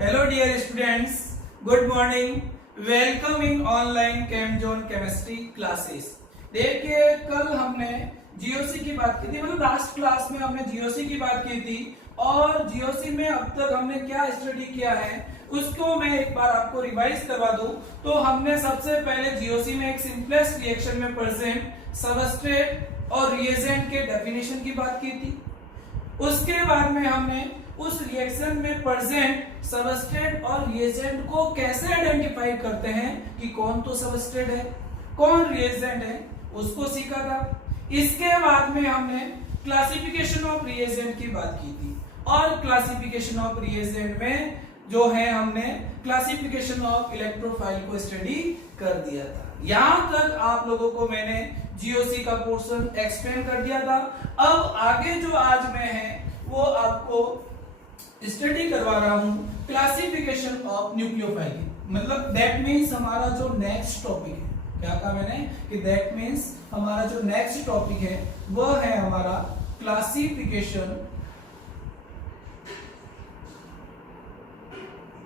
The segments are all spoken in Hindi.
Hello dear students, good morning. Welcome in online ChemZone chemistry classes. देखिए, कल हमने जीओसी की बात की थी, मतलब लास्ट क्लास में हमने जीओसी की बात की थी। और जीओसी में अब तक हमने क्या स्टडी किया है उसको मैं एक बार आपको रिवाइज करवा दूं। तो हमने सबसे पहले जीओसी में एक सिंपलेस्ट रिएक्शन में प्रेजेंट सबस्ट्रेट और रिएजेंट के डेफिनेशन की बात की थी। उसके बाद में हमने उस रिएक्शन में प्रेजेंट सबस्ट्रेट और रिएजेंट को कैसे आइडेंटिफाई करते हैं कि कौन तो सबस्ट्रेट है कौन रिएजेंट है उसको सीखा था। इसके बाद में हमने क्लासिफिकेशन ऑफ रिएजेंट की बात की थी और क्लासिफिकेशन ऑफ रिएजेंट में जो है हमने क्लासिफिकेशन ऑफ इलेक्ट्रोफाइल को स्टडी कर दिया था। यहां तक आप लोगों को मैंने जीओसी का पोर्शन एक्सप्लेन कर दिया था। अब आगे जो आज में है वो आपको स्टडी करवा रहा हूं क्लासिफिकेशन ऑफ न्यूक्लियोफाइल की। मतलब दैट मींस हमारा जो नेक्स्ट टॉपिक है, क्या कहा मैंने कि दैट मींस हमारा जो नेक्स्ट टॉपिक है वह है हमारा क्लासिफिकेशन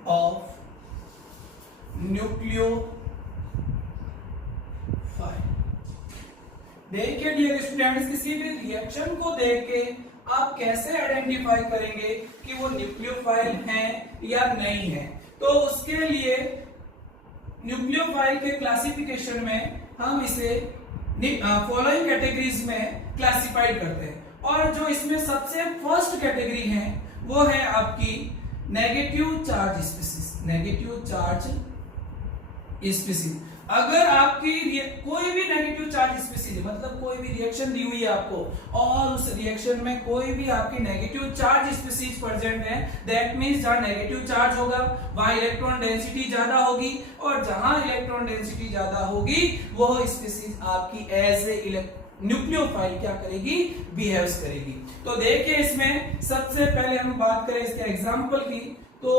ऑफ न्यूक्लियोफाइल। देखिए डियर स्टूडेंट्स, किसी भी रिएक्शन को देख के आप कैसे आइडेंटिफाई करेंगे कि वो न्यूक्लियोफाइल है या नहीं है। तो उसके लिए न्यूक्लियोफाइल के क्लासिफिकेशन में हम इसे फॉलोइंग कैटेगरीज में क्लासिफाइड करते हैं। और जो इसमें सबसे फर्स्ट कैटेगरी है वो है आपकी negative charge species. Negative charge species, अगर आपकी कोई भी नेगेटिव चार्ज स्पीसीज मतलब कोई भी रिएक्शन दी हुई है आपको और उस रिएक्शन में कोई भी आपकी नेगेटिव चार्ज स्पीसीज प्रेजेंट है, दैट मींस जहां नेगेटिव चार्ज होगा वहां इलेक्ट्रॉन डेंसिटी ज्यादा होगी और जहां इलेक्ट्रॉन डेंसिटी ज्यादा होगी वह स्पीसीज आपकी एज ए न्यूक्लियोफाइल क्या करेगी, बिहेव्स करेगी। तो देखिए, इसमें सबसे पहले हम बात करें इसके एग्जांपल की, तो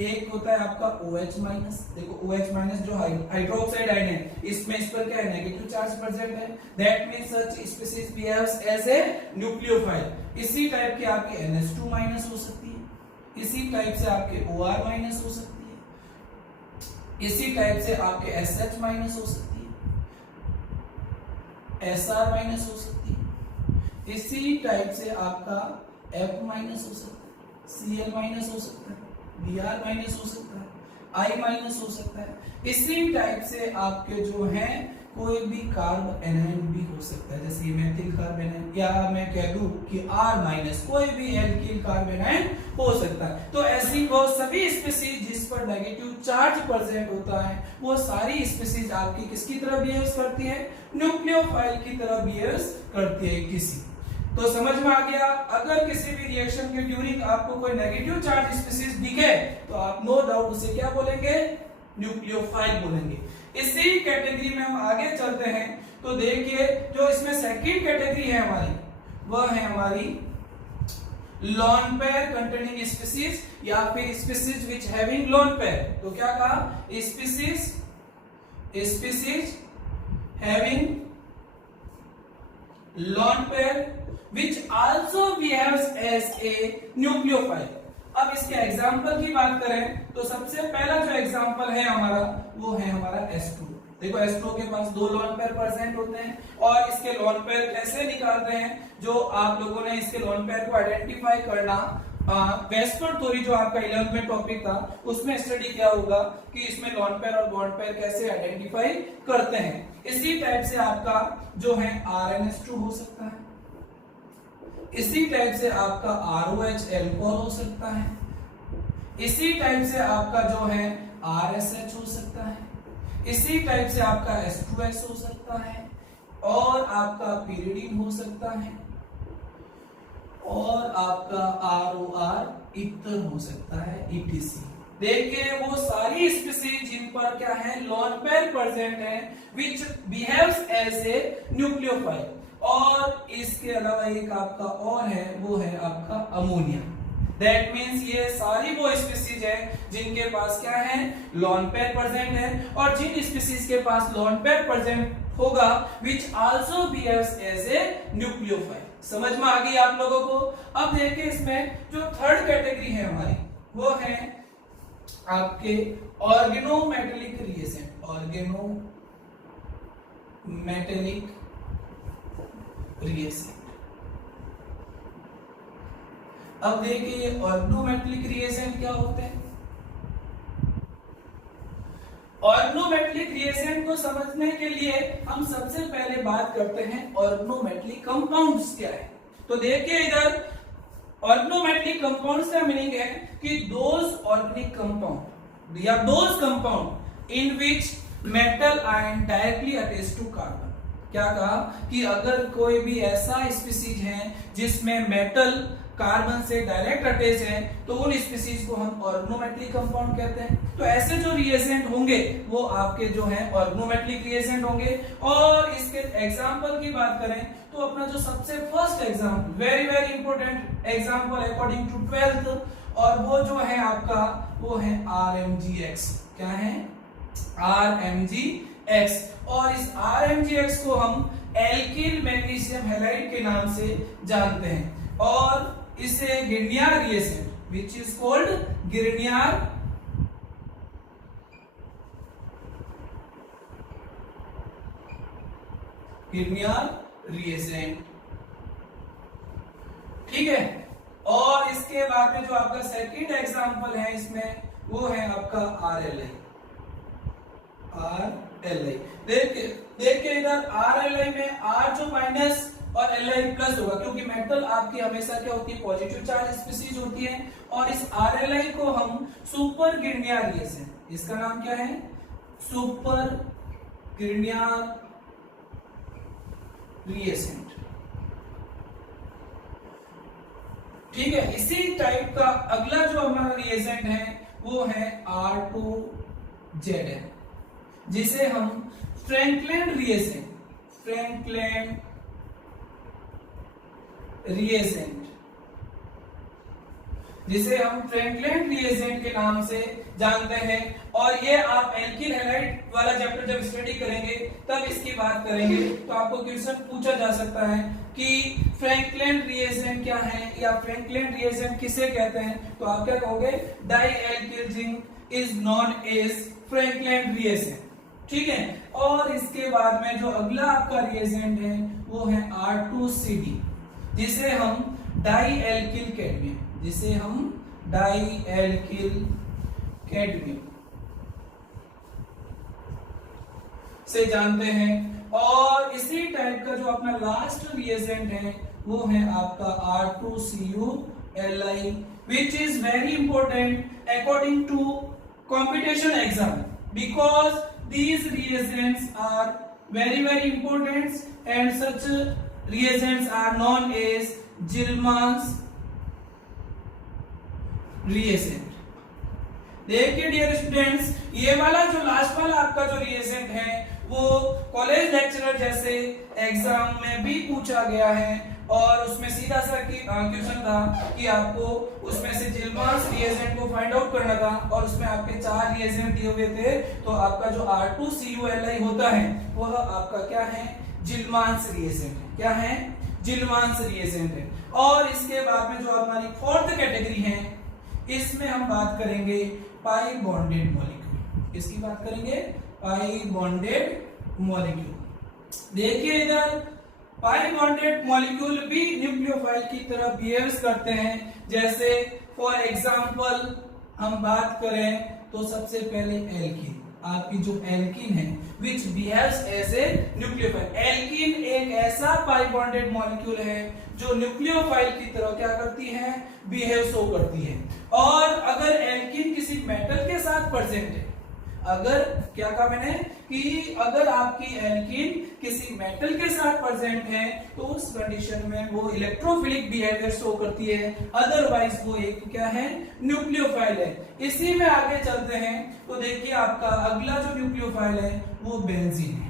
एक होता है आपका OH माइनस। देखो OH माइनस जो हाइड्रोक्साइड आयन है, इसमें इस पर क्या है, नेगेटिव चार्ज प्रेजेंट है। That means such species behaves as a nucleophile. इसी टाइप की आपकी NH2 माइनस हो सकती है, इसी टाइप से आपके OR माइनस हो सकती है, इसी टाइप से आपके SH माइनस हो सकती है, SR माइनस हो सकती है, इसी टाइप से आपका F माइनस हो सकता है, Cl माइनस हो सकता है, Br माइनस हो सकता है, I माइनस हो सकता है। इसी टाइप से आपके जो हैं कोई भी कार्ब एनायन भी हो सकता है, जैसे मेथिल कार्ब एनायन, या मैं कह दूं कि R माइनस कोई भी एल्किल कार्ब एनायन हो सकता है। तो ऐसी वो सभी स्पीसीज जिस पर नेगेटिव चार्ज प्रेजेंट होता है वो सारी स्पीसीज आपकी किसकी तरह बिहेव करती है, न्यूक्लियोफाइल की तरह बिहेव करती है किसी। तो समझ में आ गया। अगर किसी भी रिएक्शन के ड्यूरिंग आपको कोई नेगेटिव चार्ज स्पीसीज दिखे तो आप नो डाउट उसे क्या बोलेंगे, न्यूक्लियोफाइल बोलेंगे। इसी कैटेगरी में हम आगे चलते हैं। तो देखिए, जो इसमें सेकंड कैटेगरी है हमारी वह है हमारी लोन पेयर कंटेनिंग स्पीसीज या फिर species which having lone pair. तो क्या कहा, species having lone pair which also behaves as a nucleophile। अब इसके एग्जांपल की बात करें तो सबसे पहला जो एग्जांपल है हमारा वो है हमारा H2। देखो H2 के पास दो लोन पेयर प्रेजेंट होते हैं और इसके लोन पेयर कैसे निकालते हैं, जो आप लोगों ने इसके लोन पेयर को आइडेंटिफाई करना वेस्टफोर्ड थ्योरी जो आपका 11th में टॉपिक था उसमें स्टडी किया होगा कि इसमें लोन पेयर और बॉन्ड पेयर कैसे आइडेंटिफाई करते हैं। इसी टाइप से आपका जो है RnH2 हो सकता है, इसी टाइप से आपका ROH एल्कोहल हो सकता है, इसी टाइप से आपका जो है RSH हो सकता है, इसी टाइप से आपका H2S हो सकता है और आपका pyridine हो सकता है और आपका ROR ईथर हो सकता है, ETC। देखिए, वो सारी स्पीसीज जिन पर क्या है, लोन पेयर प्रेजेंट है which behaves as a nucleophile। और इसके अलावा एक आपका और है वो है आपका अमोनिया। दैट मींस ये सारी वो स्पीसीज है जिनके पास क्या है, लोन पेयर प्रेजेंट है और जिन स्पीसीज के पास लोन पेयर प्रेजेंट होगा which also behaves as a nucleophile। समझ में आ गई आप लोगों को। अब देखिए, इसमें जो थर्ड कैटेगरी है हमारी वो है आपके ऑर्गेनोमेटेलिक रिएजेंट, ऑर्गेनोमेटेलिक रिएजेंट। अब देखिए ऑर्गेनोमेटेलिक रिएजेंट क्या होते हैं। ऑर्गेनोमेटेलिक रिएजेंट को समझने के लिए हम सबसे पहले बात करते हैं ऑर्गेनोमेटेलिक कंपाउंड्स क्या है। तो देखिए इधर ऑर्गेनोमेटेलिक कंपाउंड्स का मीनिंग है कि दोज ऑर्गेनिक कंपाउंड या those compound in which metal ion directly attach to carbon. क्या कहा कि अगर कोई भी ऐसा स्पीसीज है जिसमें मेटल कार्बन से डायरेक्ट अटैच है तो उन स्पीसीज को हम ऑर्गेनोमेटेलिक कंपाउंड कहते हैं। तो ऐसे जो रिएजेंट होंगे वो आपके जो हैं ऑर्गेनोमेटेलिक रिएजेंट होंगे। और इसके एग्जांपल की बात करें तो अपना जो सबसे first example, very very important example according to 12th, और वो जो है आपका वो है RMgX। क्या है? RMgX। और इस RMgX को हम एल्किल मैग्नीशियम हैलाइड के नाम से जानते हैं और इसे Grignard reagent which is called Grignard reagent. ठीक है। और इसके बाद में जो आपका सेकंड एग्जांपल है इसमें वो है आपका RLI। देखिए इधर RLI में R जो माइनस और Li प्लस होगा क्योंकि मेटल आपकी हमेशा क्या होती है? पॉजिटिव चार्ज स्पीसीज होती है। और इस RLI को हम सुपर गिरनियर रिएजेंट, इसका नाम क्या है? Super Grignard reagent. ठीक है। इसी टाइप का अगला जो हमारा रिएजेंट है वो है R2Zn, जिसे हम फ्रैंकलैंड रिएजेंट के नाम से जानते हैं। और ये आप एल्किल हैलाइड वाला चैप्टर जब स्टडी करेंगे तब इसकी बात करेंगे तो आपको क्वेश्चन पूछा जा सकता है कि फ्रैंकलैंड रिएजेंट क्या है या फ्रैंकलैंड रिएजेंट किसे कहते हैं। तो आप क्या कहोगे? Di alkyl zinc is known as Frankland reagent. ठीक है। और इसके बाद में जो अगला आपका रिएजेंट है वो है R2CD, जिसे हम डाई एल्किल कैडमियम से जानते हैं। और इसी टाइप का जो अपना लास्ट रिएजेंट है वो है आपका R2CuLi, which is very important according to competition exam because these reagents are very very important and such reagents are known as Gilman's reagent। देखिए डियर स्टूडेंट्स, ये वाला जो लास्ट वाला आपका जो रिएजेंट है वो कॉलेज लेक्चरर जैसे एग्जाम में भी पूछा गया है और उसमें सीधा सा क्वेश्चन था कि आपको उसमें से जिल्मांस रिएजेंट को फाइंड आउट करना था और उसमें आपके 4 रिएजेंट दिए हुए थे। तो आपका जो R2CuLi होता है वह आपका क्या है? जिल्मांस रिएजेंट है। क्या है? जिल्मांस रिएजेंट है। और इसके बाद में जो हमारी फोर्थ कैटेगरी है इसमें हम बात करेंगे पाई बॉन्डेड मॉलिक्यूल। इसकी बात करेंगे पाई बॉन्डेड मॉलिक्यूल। देखिए इधर पाई बॉन्डेड मॉलिक्यूल भी न्यूक्लियोफाइल की तरह बिहेव्स करते हैं। जैसे फॉर एग्जांपल हम बात करें तो सबसे पहले एल्कीन, आपकी जो एल्कीन है which behaves as a nucleophile. Alkene एक ऐसा पाई बॉन्डेड मॉलिक्यूल है जो न्यूक्लियोफाइल की तरह क्या करती है? बिहेव शो करती है। और अगर एल्कीन किसी मेटल के साथ प्रेजेंट है, अगर क्या कहा मैंने कि अगर आपकी एल्कीन किसी मेटल के साथ प्रेजेंट है तो उस कंडीशन में वो इलेक्ट्रोफिलिक बिहेवियर शो करती है, अदरवाइज वो एक क्या है? न्यूक्लियोफाइल है। इसी में आगे चलते हैं तो देखिए आपका अगला जो न्यूक्लियोफाइल है वो बेंजीन है।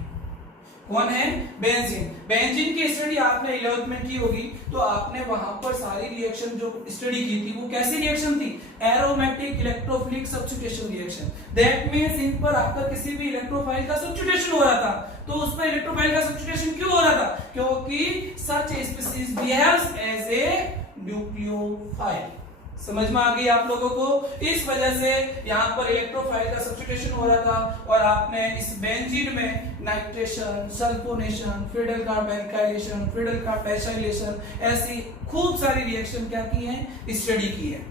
कौन है? बेंजीन। बेंजीन की स्टडी आपने 11th में की होगी तो आपने वहां पर सारी रिएक्शन जो स्टडी की थी वो कैसी रिएक्शन थी? Aromatic electrophilic substitution reaction. That means इन पर आपका किसी भी इलेक्ट्रोफाइल का सब्स्टिट्यूशन हो रहा था। तो उसमें इलेक्ट्रोफाइल का सब्स्टिट्यूशन क्यों हो रहा था? क्योंकि such species behaves as a nucleophile. समझ में आ गई आप लोगों को। इस वजह से यहाँ पर इलेक्ट्रोफाइल का सब्स्टिट्यूशन हो रहा था और आपने इस बेंजीन में nitration, sulphonation, Friedel Crafts alkylation, Friedel Crafts acylation, ऐसी खूब सारी रिएक्शन क्या की है, स्टडी की है।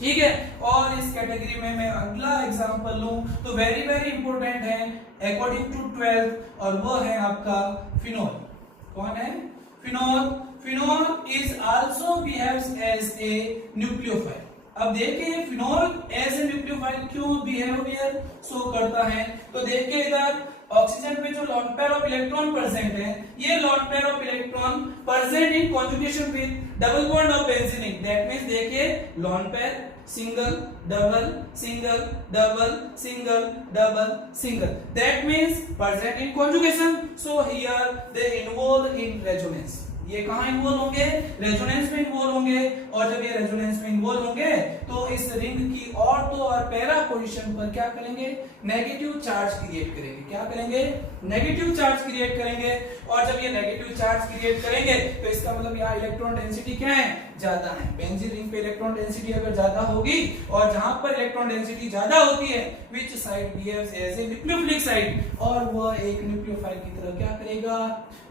ठीक है, और इस कैटेगरी में मैं अगला एग्जांपल लूं तो वेरी वेरी इंपॉर्टेंट है अकॉर्डिंग टू 12 और वो है आपका फिनोल। कौन है? Phenol. Phenol is also behaves as a nucleophile. अब देखिए फिनोल एज ए न्यूक्लियोफाइल क्यों बिहेवियर शो करता है, तो देखिए इधर ऑक्सीजन पे जो lone pair of electron present है, ये lone pair of electron present in conjugation with double bond of benzene. That means देखिए lone pair single double single double single double single, that means present in conjugation. So here they involve in resonance. ये कहां इन्वॉल्व होंगे? रेजोनेंस में इन्वॉल्व होंगे, और जब ये रेजोनेंस में इन्वॉल्व होंगे तो इस रिंग की ऑर्थो और पैरा पोजीशन पर क्या करेंगे? नेगेटिव चार्ज क्रिएट करेंगे। क्या करेंगे? नेगेटिव चार्ज क्रिएट करेंगे। और जब ये नेगेटिव चार्ज क्रिएट करेंगे तो इसका मतलब यहाँ इलेक्ट्रॉन डेंसिटी क्या है? ज्यादा है। बेंजीन रिंग पे इलेक्ट्रॉन डेंसिटी अगर ज्यादा होगी, और जहां पर इलेक्ट्रॉन डेंसिटी ज्यादा होती है, which side behaves as a nucleophilic side, और वह एक न्यूक्लियोफाइल की तरह क्या करेगा?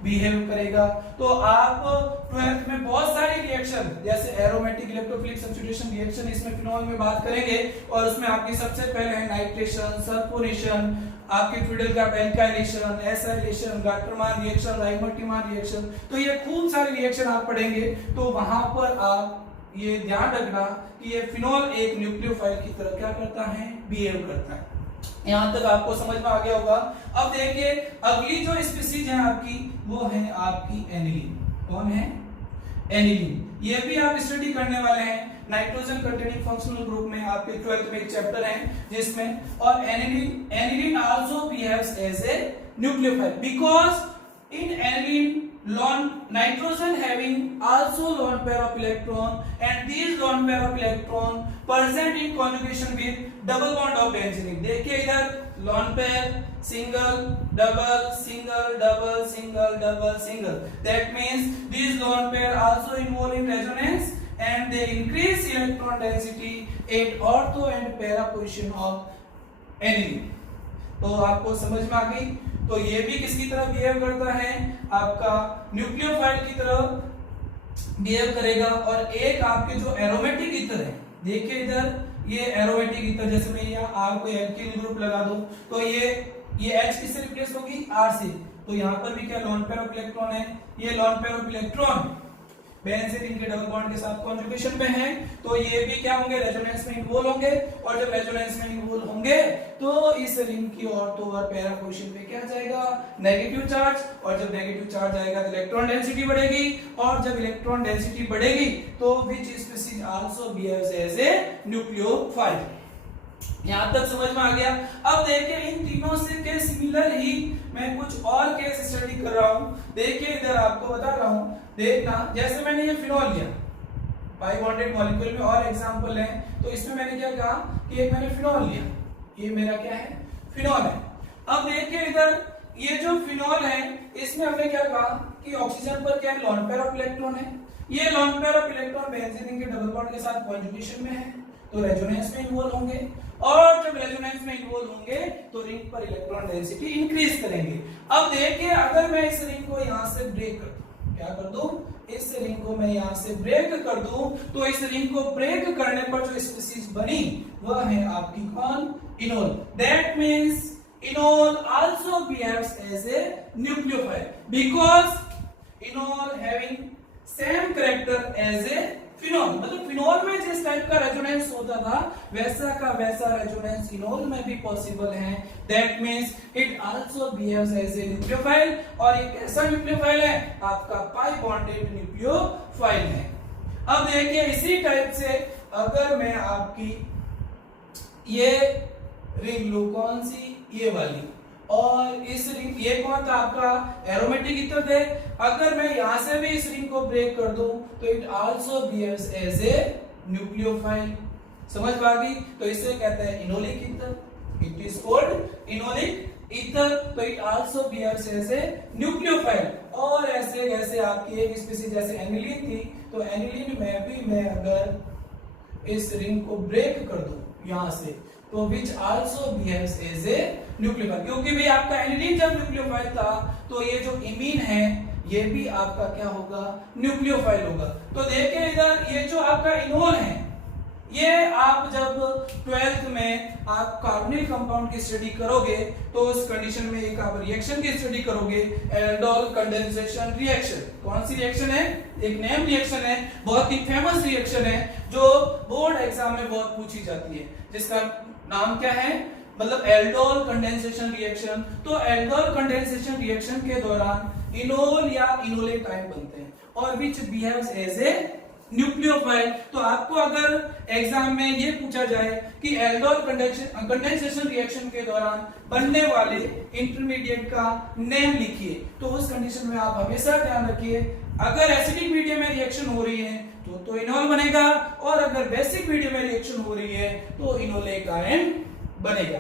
बिहेव करेगा। तो आप 12th में बहुत सारी रिएक्शन जैसे एरोमेटिक इलेक्ट्रोफिलिक सब्स्टिट्यूशन रिएक्शन इसमें फिनोल में बात करेंगे, और उसमें आपकी सबसे पहले है नाइट्रेशन, सल्फोनेशन, आपके Friedel Crafts alkylation, acylation, Gattermann reaction, Reimer Tiemann reaction. तो ये खूब सारे रिएक्शन आप पढ़ेंगे, तो वहां पर आप ये ध्यान रखना कि ये फिनोल एक न्यूक्लियोफाइल की तरह क्या करता है? बिहेव करता है। यहां तक आपको समझ में आ गया होगा। अब देखिए अगली जो स्पीसीज है आपकी, वो है आपकी एनिलीन। कौन है? एनिलीन। ये भी आप स्टडी करने वाले हैं नाइट्रोजन कंटेनिंग फंक्शनल ग्रुप में, आपके 12th में एक चैप्टर है जिसमें, और aniline also behaves as a nucleophile because in aniline nitrogen having also lone pair of electron, and these lone pair of electron present in conjugation with double bond of benzene। देखिए इधर lone pair single double single double single double single, that means these lone pair also involve in resonance and they increase electron density at ortho and para position of aniline। तो आपको समझ में आ गई। तो ये भी किसकी तरह बिहेव करता है? आपका न्यूक्लियोफाइल की तरह बिहेव करेगा। और एक आपके जो एरोमेटिक ईथर है, देखिए इधर ये एरोमेटिक ईथर, जैसे मैं यहाँ R को एल्किल ग्रुप लगा दूं तो ये H किससे रिप्लेस होगी? R से। तो यहाँ पर भी क्या लोन पेयर ऑफ इलेक्ट्रॉन है? ये lone pair of electron benzene इनके डबल बॉन्ड के साथ कॉन्जुगेशन में है, तो ये भी क्या होंगे? रेजोनेंस में इन्वॉल्व होंगे। और जब रेजोनेंस में इन्वॉल्व होंगे तो इस रिंग की ऑर्थो और पैरा पोजीशन पे क्या जाएगा? Negative charge. और जब नेगेटिव चार्ज आएगा तो इलेक्ट्रॉन डेंसिटी बढ़ेगी, और जब इलेक्ट्रॉन डेंसिटी बढ़ेगी तो which species also behaves as a nucleophile. यहां तक समझ में आ गया। अब देखिए इन तीनों से के सिमिलर ही मैं कुछ और केस स्टडी कर रहा हूं। देखिए इधर आपको बता रहा हूं, देखना जैसे मैंने ये फिनोल लिया, पाई बॉन्डेड मॉलिक्यूल में और एग्जांपल है, तो इसमें मैंने क्या कहा कि एक मैंने फिनोल लिया, ये मेरा क्या है? फिनोल है। अब देखिए इधर ये जो फिनोल है इसमें हमने क्या कहा कि ऑक्सीजन पर क्या है? लोन पेयर ऑफ इलेक्ट्रॉन है। ये lone pair of electron benzene के डबल बॉन्ड के साथ कॉन्जुगेशन में है, तो रेजोनेंस में इन्वॉल्व होंगे, और जब रेजोनेंस में इन्वॉल्व होंगे तो रिंग पर इलेक्ट्रॉन डेंसिटी इंक्रीज करेंगे। अब देखिए अगर मैं इस रिंग को यहां से ब्रेक कर दूं, क्या कर दूं? इस रिंग को मैं यहां से ब्रेक कर दूं, तो इस रिंग को ब्रेक करने पर जो स्पीसीज बनी वह है आपकी कौन? Enol. That means enol also behaves as a nucleophile because enol having same character as a phenol. मतलब फिनोल में जिस टाइप का रेजोनेंस होता था वैसा का वैसा रेजोनेंस इनोल में भी पॉसिबल है। That means it also behaves as a nucleophile, और ये कैसा न्यूक्लियोफाइल है? आपका पाई बॉन्डेड न्यूक्लियोफाइल है। अब देखिए इसी टाइप से अगर मैं आपकी ये रिंग लूं, कौन सी? ये वाली, और इस रिंग, ये कौन था? आपका एरोमेटिक ईथर थे। अगर मैं यहां से भी इस रिंग को ब्रेक कर दूं तो it also behaves as a nucleophile. समझ पा गई? तो इसे कहते हैं enolic ether. It is called enolic ether. तो it also behaves as a nucleophile. और ऐसे ऐसे आपकी एक स्पीसीज जैसे एनिलीन थी, तो एनिलीन में भी मैं अगर इस रिंग को ब्रेक कर दो यहां से, तो which also behaves as a nucleophile, क्योंकि भी आपका एनिलीन जब न्यूक्लियोफाइल था तो ये जो इमीन है ये भी आपका क्या होगा, न्यूक्लियोफाइल होगा। तो देखिए इधर ये जो आपका इनोल है, ये आप जब 12th में आप कार्बोनिल कंपाउंड की स्टडी करोगे तो उस कंडीशन में एक आप रिएक्शन की स्टडी करोगे, एल्डोल कंडेंसेशन रिएक्शन। कौन सी रिएक्शन है, एक नेम रिएक्शन है, बहुत ही फेमस रिएक्शन है जो बोर्ड एग्जाम में बहुत पूछी जाती है, जिसका नाम क्या है, मतलब एल्डोल कंडेंसेशन रिएक्शन। तो एल्डोल कंडेंसेशन रिएक्शन के दौरान इनोल या इनोलेट आयन बनते हैं और विच बिहेव्स एज ए न्यूक्लियोफाइल। तो आपको अगर एग्जाम में ये पूछा जाए कि एल्डोल कंडेंसेशन रिएक्शन के दौरान बनने वाले इंटरमीडिएट का नेम लिखिए, तो उस कंडीशन में आप हमेशा ध्यान रखिए अगर एसिडिक मीडियम में रिएक्शन हो रही है तो इनोल बनेगा, और अगर बेसिक मीडियम में रिएक्शन हो रही है तो इनोलेट आयन बनेगा।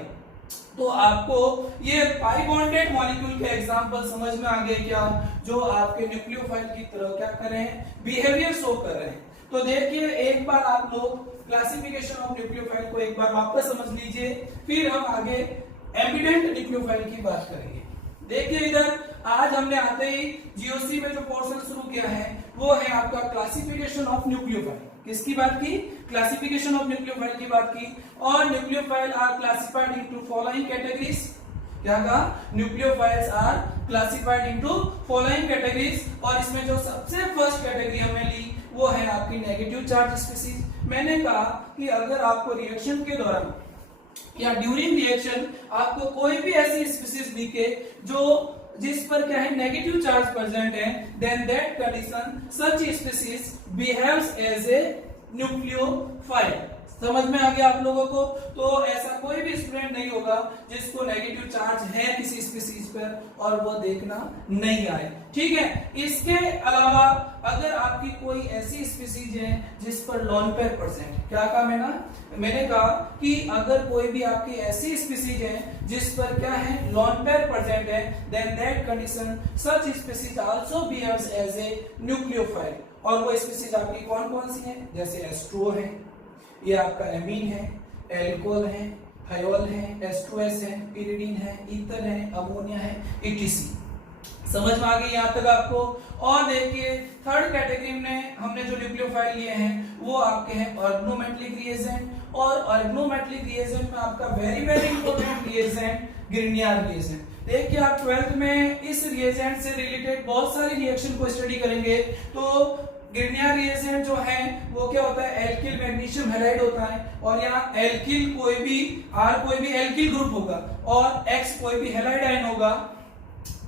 तो आपको ये पाई बॉन्डेड मॉलिक्यूल के एग्जांपल समझ में आ गए क्या, जो आपके न्यूक्लियोफाइल की तरह क्या कर रहे हैं, बिहेवियर शो कर रहे हैं। तो देखिए एक बार आप लोग क्लासिफिकेशन ऑफ न्यूक्लियोफाइल को एक बार वापस समझ लीजिए, फिर हम आगे एम्बिडेंट न्यूक्लियोफाइल की बात करेंगे। देखिए इधर आज हमने आते ही जीओसी में जो पोर्शन शुरू किया है वो है आपका क्लासिफिकेशन ऑफ न्यूक्लियोफाइल। किसकी बात की, क्लासिफिकेशन ऑफ न्यूक्लियोफाइल की बात की। और nucleophile are classified into following categories, क्या कहा, nucleophiles are classified into following categories. और इसमें जो सबसे फर्स्ट कैटेगरी हमने ली वो है आपकी नेगेटिव चार्ज स्पीसीज। मैंने कहा कि अगर आपको रिएक्शन के दौरान या ड्यूरिंग रिएक्शन आपको कोई भी ऐसी स्पीसीज दिखे जो जिस पर क्या है नेगेटिव चार्ज प्रेजेंट है, then that condition such species behaves as a nucleophile. समझ में आ गया आप लोगों को। तो ऐसा कोई भी स्टूडेंट नहीं होगा जिसको नेगेटिव चार्ज है किसी स्पीसीज पर और वो देखना नहीं आए, ठीक है। इसके अलावा अगर आपकी कोई ऐसी स्पीसीज है जिस पर लोन पेयर परसेंट, क्या कहा मैंने कहा कि अगर कोई भी आपकी ऐसी स्पीसीज है जिस पर क्या है लोन पेयर प्रेजेंट है, then that condition such species also behaves as a nucleophile. और वो स्पीसीज आपकी कौन कौन सी है, जैसे एस्ट्रो है, ये आपका एमीन है, एल्कोहल है, थायोल है, H2S है, पिरिडीन है, ईथर है, अमोनिया है, ETC। समझ में आ गई यहाँ तक आपको। और देखिए थर्ड कैटेगरी में हमने जो न्यूक्लियोफाइल लिए हैं वो आपके हैं ऑर्गेनोमेटलिक रिएजेंट। और ऑर्गेनोमेटलिक रिएजेंट में आपका वेरी इंपॉर्टेंट रिएजेंट ग्रिग्नियर रिएजेंट। देखिए आप 12th में इस रिएजेंट से रिलेटेड बहुत सारी रिएक्शन को स्टडी करेंगे। तो ग्रिग्नियर रिएजेंट जो है वो क्या होता है, एल्किल मैग्नीशियम हैलाइड होता है, और यहाँ एल्किल कोई भी एल्किल ग्रुप होगा और X कोई भी हैलाइड आयन होगा,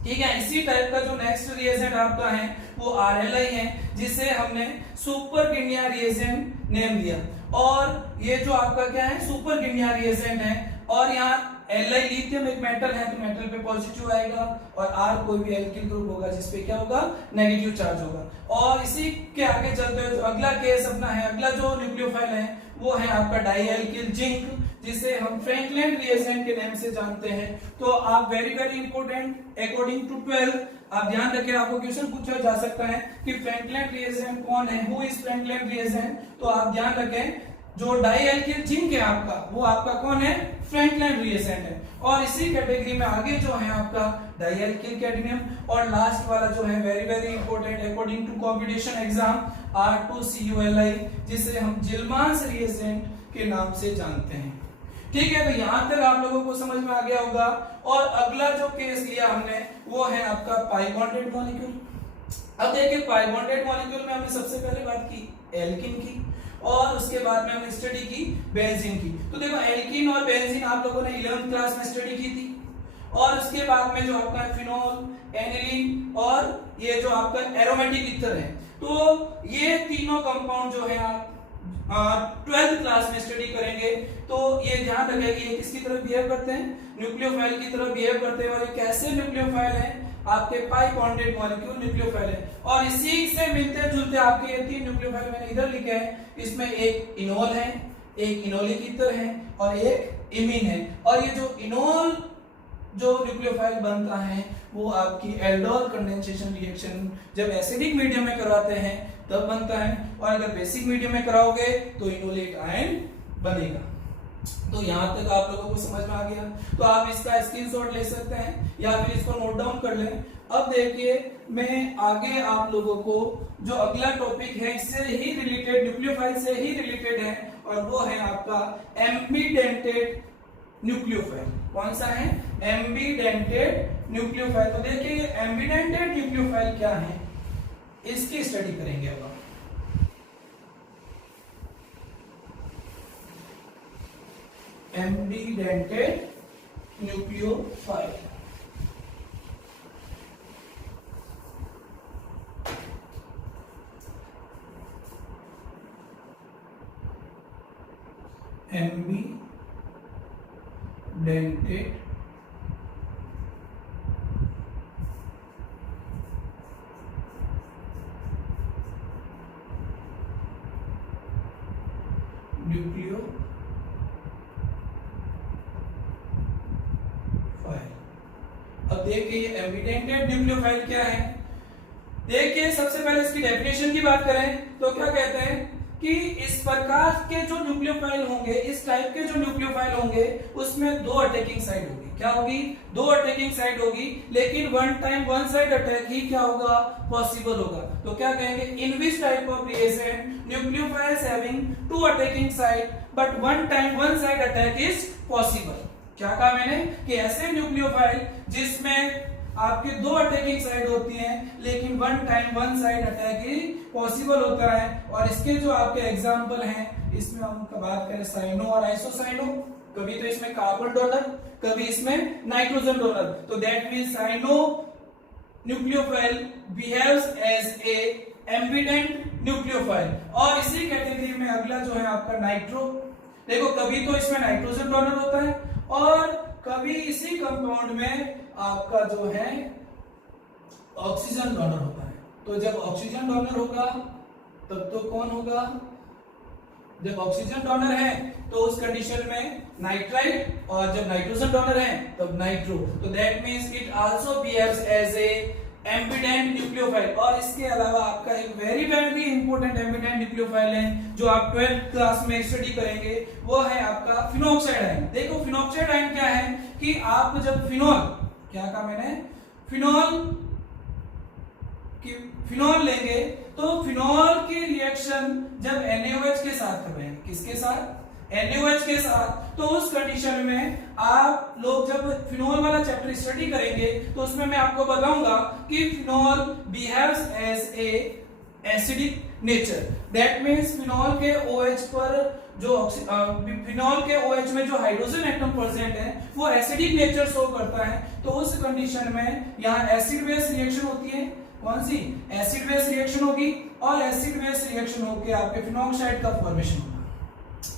ठीक है। इसी टाइप का जो नेक्स्ट रिएजेंट आपका है वो RLI है, जिसे हमने सुपर ग्रिग्नियर रिएजेंट नेम दिया। और ये जो आपका क्या है सुपर ग्रिग्नियर रिएजेंट है, और यहाँ Li लिथियम एक मेटल है तो मेटल पे पॉजिटिव आएगा, और R कोई भी एल्किल ग्रुप होगा जिसपे क्या होगा नेगेटिव चार्ज होगा। और इसी के आगे चलते हुए जो अगला केस अपना है, अगला जो न्यूक्लियोफाइल है वो है आपका डाई एल्किल जिंक, जिसे हम फ्रैंकलिन रिएजेंट के नेम से जानते हैं। तो आप वेरी इंपॉर्टेंट अकॉर्डिंग टू 12 आप ध्यान रखें, आपको क्वेश्चन पूछा जा सकता है कि फ्रैंकलिन रिएजेंट कौन है, हु इज फ्रैंकलिन रिएजेंट। तो आप ध्यान रखें जो डाई एल्किल जिंक है आपका वो आपका कौन है, फ्रैंकलिन रिएजेंट है। और इसी कैटेगरी में आगे जो है आपका डाई एल्किल कैडमियम, और लास्ट वाला जो है very important according to competition exam R2CuLi, जिसे हम जिल्मांस रिएजेंट के नाम से जानते हैं, ठीक है। तो यहां तक आप लोगों को समझ में आ गया होगा। और अगला जो केस लिया हमने वो है आपका पाई बॉन्डेड मॉलिक्यूल। अब देखिए पाई बॉन्डेड मॉलिक्यूल में हमने सबसे पहले बात की एल्किन की, और उसके बाद में हमने स्टडी की बेंजीन की। तो देखो एल्कीन और बेंजीन आप लोगों ने 11th क्लास में स्टडी की थी। और उसके बाद में जो आपका फिनोल, एनिलीन और ये जो आपका एरोमेटिक ईथर है, तो ये तीनों कंपाउंड जो है आप 12th क्लास में स्टडी करेंगे। तो ये ध्यान रखें कि ये किसकी तरह बिहेव करते हैं, न्यूक्लियोफाइल की तरह बिहेव करते हैं। और ये कैसे न्यूक्लियोफाइल है, आपके पाई बॉन्डेड मॉलिक्यूल न्यूक्लियोफाइल है। और इसी से मिलते जुलते आपके ये तीन न्यूक्लियोफाइल मैंने इधर लिखे हैं, इसमें एक इनोल है, एक इनोलिक ईथर है और एक इमीन है। और ये जो इनोल जो न्यूक्लियोफाइल बनता है वो आपकी एल्डोल कंडेंसेशन रिएक्शन जब एसिडिक मीडियम में करवाते हैं तब बनता है, और अगर बेसिक मीडियम में कराओगे तो इनोलेट आयन बनेगा। तो यहां तक आप लोगों को समझ में आ गया। तो आप इसका स्क्रीनशॉट ले सकते हैं या फिर इसको नोट डाउन कर लें। अब देखिए मैं आगे आप लोगों को जो अगला टॉपिक है इससे ही रिलेटेड, न्यूक्लियोफाइल से ही रिलेटेड है, और वो है आपका एम्बीडेंटेड न्यूक्लियोफाइल। कौन सा है? एम्बीडेंटेड न्यूक्लियोफाइल। तो देखिए ये एम्बीडेंटेड न्यूक्लियोफाइल क्या है, इसकी स्टडी करेंगे अब। एम्बीडेंटेड न्यूक्लियोफाइल एम्बीडेंटेड न्यूक्लियोफाइल। अब देखिए ये एम्बीडेंटेड न्यूक्लियोफाइल क्या है। देखिए सबसे पहले इसकी डेफिनेशन की बात करें तो क्या कहते हैं कि इस प्रकार के जो न्यूक्लियोफाइल होंगे, इस टाइप के जो न्यूक्लियोफाइल होंगे उसमें दो अटैकिंग साइड होगी। क्या होगी? दो अटैकिंग साइड होगी, लेकिन one time one side attack ही क्या होगा? पॉसिबल होगा। तो क्या कहेंगे? In which type of reaction nucleophiles having two attacking side but one time one side attack is possible. क्या कहा मैंने? कि ऐसे न्यूक्लियोफाइल जिसमें आपके दो अटैकिंग साइड होती हैं लेकिन one time one side attack ही पॉसिबल होता है। और इसके जो आपके एग्जांपल हैं, इसमें हम बात करें साइनो और आइसोसाइनो, कभी तो इसमें कार्बन डोनर, कभी इसमें नाइट्रोजन डोनर। तो that means cyano nucleophile behaves as a ambident nucleophile. और इसी कैटेगरी में अगला जो है आपका नाइट्रो। देखो कभी तो इसमें नाइट्रोजन डोनर होता है और कभी इसी कंपाउंड में आपका जो है ऑक्सीजन डोनर होता है। तो जब ऑक्सीजन डोनर होगा तब तो कौन होगा? जब ऑक्सीजन डोनर है तो उस कंडीशन में नाइट्राइट, और जब नाइट्रोजन डोनर है तब नाइट्रो। तो that means it also behaves as a ambident nucleophile. और इसके अलावा आपका एक very very important ambident nucleophile है जो आप 12th क्लास में स्टडी करेंगे, वो है आपका फिनोक्साइड आयन। देखो फिनोक्साइड आयन क्या है कि आप जब फिनोल, क्या कहा मैंने? फिनोल लेंगे तो फिनोल की रिएक्शन जब NaOH के साथ करवाएंगे, किसके साथ? NaOH के साथ। तो उस कंडीशन में आप लोग जब फिनोल वाला चैप्टर स्टडी करेंगे तो उसमें मैं आपको बताऊंगा कि phenol behaves as a acidic nature. That means phenol के OH पर जो फिनोल के OH में जो हाइड्रोजन एटम प्रेजेंट है वो एसिडिक नेचर शो करता है। तो उस कंडीशन में यहाँ एसिड बेस रिएक्शन होती है। कौन सी? एसिड बेस रिएक्शन होगी, और एसिड बेस रिएक्शन होकर आपके फिनोक्साइड का फॉर्मेशन होगा।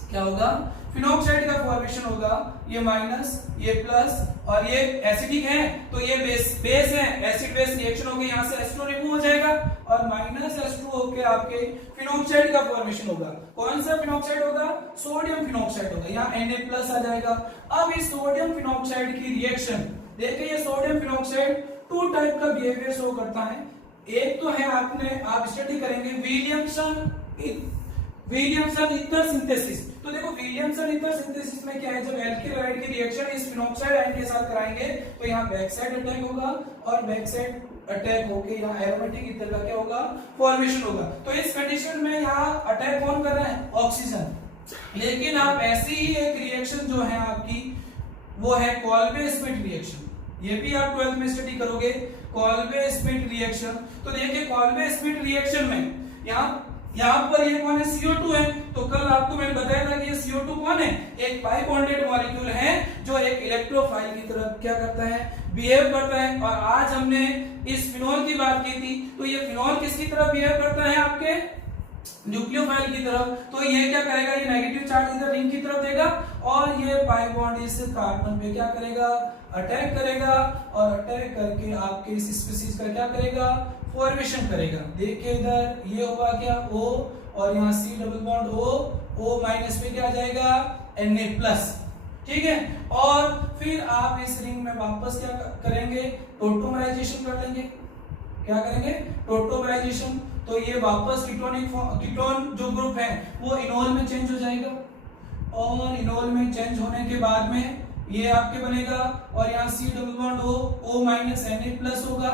क्या होगा? फिनोक्साइड का फॉर्मेशन होगा। ये माइनस, ये प्लस, और ये एसिडिक है तो ये बेस है, एसिड बेस रिएक्शन होगी, यहाँ से H2 रिमूव हो जाएगा और माइनस H2 होके आपके फिनोक्साइड का फॉर्मेशन होगा। कौन सा फिनोक्साइड होगा? सोडियम फिनोक्साइड होगा। यहाँ Na+ आ जाएगा। अब इस सोडियम फिनोक्साइड की रिएक्शन देखिए, ये सोडियम फिनोक्साइड टू टाइप का बिहेवियर शो करता है। एक तो है आप स्टडी करेंगे विलियमसन ईथर सिंथेसिस। तो देखो विलियमसन ईथर सिंथेसिस में क्या है, जब एल्किल हाइड्राइड की रिएक्शन इस फिनोक्साइड आयन के साथ कराएंगे तो यहाँ बैक साइड अटैक होगा, और बैक साइड अटैक होके यहाँ एरोमेटिक ईथर का क्या होगा? फॉर्मेशन होगा। तो इस कंडीशन में यहाँ अटैक कौन कर रहा है? ऑक्सीजन। लेकिन आप ऐसी ही एक रिएक्शन जो है आपकी, वो है कॉल्वे-स्मिथ रिएक्शन। ये भी आप 12th में स्टडी करोगे, कॉल्वे-स्मिथ रिएक्शन। तो देखिए कॉल्वे-स्मिथ रिएक्शन में यहाँ पर ये कौन है? CO2 है। तो कल आपको मैंने बताया था कि ये CO2 कौन है? एक पाई बॉन्डेड मॉलिक्यूल है जो एक इलेक्ट्रोफाइल की तरफ क्या करता है? बिहेव करता है। और आज हमने इस फिनोल की बात की थी, तो ये फिनोल किसकी तरफ बिहेव करता है? आपके न्यूक्लियोफाइल की तरफ। तो ये क्या करेगा? ये नेगेटिव चार्ज इधर रिंग की तरफ देगा, और ये पाई बॉन्ड इस कार्बन पे क्या करेगा? अटैक करेगा, और अटैक करके आपके इस स्पीशीज का क्या करेगा? फॉर्मेशन करेगा। देखिए इधर ये होगा क्या? O, और यहाँ C double bond O minus पे क्या आ जाएगा? Na+। ठीक है। और फिर आप इस रिंग में वापस क्या करेंगे? टोटोमराइजेशन कर लेंगे। क्या करेंगे? टोटोमराइजेशन। तो ये वापस कीटोन जो ग्रुप है वो इनोल में चेंज हो जाएगा, और इनोल में चेंज होने के बाद में ये आपके बनेगा, और यहाँ C double bond O minus Na+ होगा।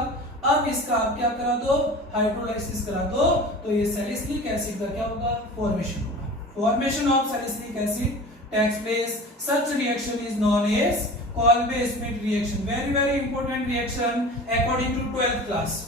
अब इसका आप क्या करा दो, हाइड्रोलाइसिस करा दो, तो ये सैलिसिलिक एसिड का क्या होगा, फॉर्मेशन होगा। Formation of salicylic acid takes place, such reaction is known as Kolbe Schmitt reaction, very important reaction according to 12th class.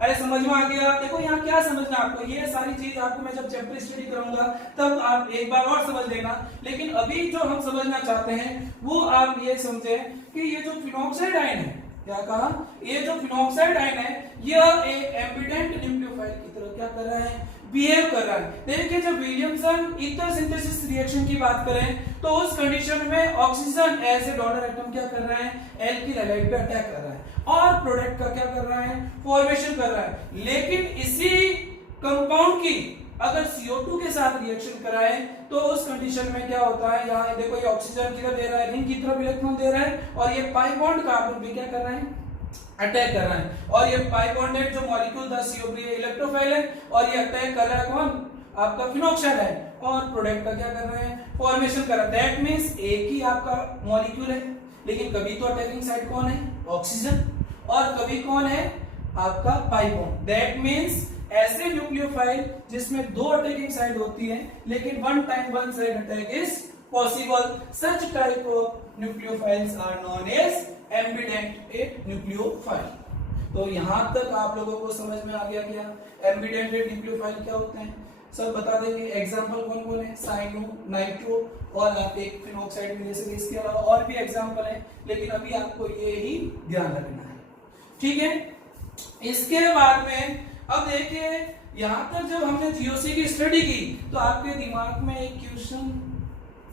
अरे समझ में आ गया? देखो यहाँ क्या समझना आपको, ये सारी चीज आपको मैं जब चैप्टर स्टडी करूंगा तब आप एक बार और समझ लेना, लेकिन अभी जो हम समझना चाहते हैं वो आप ये समझे कि ये जो फिनॉक्साइड आयन है, क्या कहा, ये जो फिनॉक्साइड आयन है यह एक एम्बिडेंट न्यूक्लियोफाइल की तरह क्या कर रहा है, बिहेव कर रहा है। देखिए जब विलियमसन ईथर सिंथेसिस रिएक्शन की बात करें तो उस कंडीशन में oxygen as a donor atom क्या कर रहा है, एल्किल हैलाइड पे अटैक कर रहा है और प्रोडक्ट का क्या कर रहा है, फॉर्मेशन कर रहा है। लेकिन इसी कंपाउंड की अगर CO2 के साथ रिएक्शन कराएं तो उस कंडीशन में क्या होता है, यहाँ देखो ये ऑक्सीजन की तरफ दे रहा है, रिंग की तरफ इलेक्ट्रॉन दे रहा है, और ये पाई बॉन्ड कार्बन पे क्या कर रहा है, अटैक कर रहा है। और ये पाई बॉन्डेड जो मॉलिक्यूल था CO3 इलेक्ट्रोफाइल है, और ये अटैक कर रहा है कौन, आपका फिनॉक्साइड है, और प्रोडक्ट का क्या कर रहे हैं, फॉर्मेशन कर रहा है। दैट मींस एक ही आपका मॉलिक्यूल है, लेकिन कभी तो अटैकिंग साइड कौन है, ऑक्सीजन, और कभी कौन है, आपका पाई बॉन्ड। दैट मींस ऐसे न्यूक्लियोफाइल जिसमें दो अटैकिंग साइड होती है लेकिन one time one side attack is possible, such type of nucleophiles are known as ambident nucleophile. तो यहां तक आप लोगों को समझ में आ गया क्या, एम्बिडेंट न्यूक्लियोफाइल क्या होते हैं, सब बता देंगे। एग्जांपल कौन कौन है, साइनो, नाइट्रो, और आप एक फिनॉक्साइड भी ले सकते, इसके अलावा और भी एग्जांपल है, लेकिन अभी आपको ये ही ध्यान रखना है, ठीक है। इसके बाद में अब देखिए यहां तक जब हमने जीओसी की स्टडी की तो आपके दिमाग में एक क्वेश्चन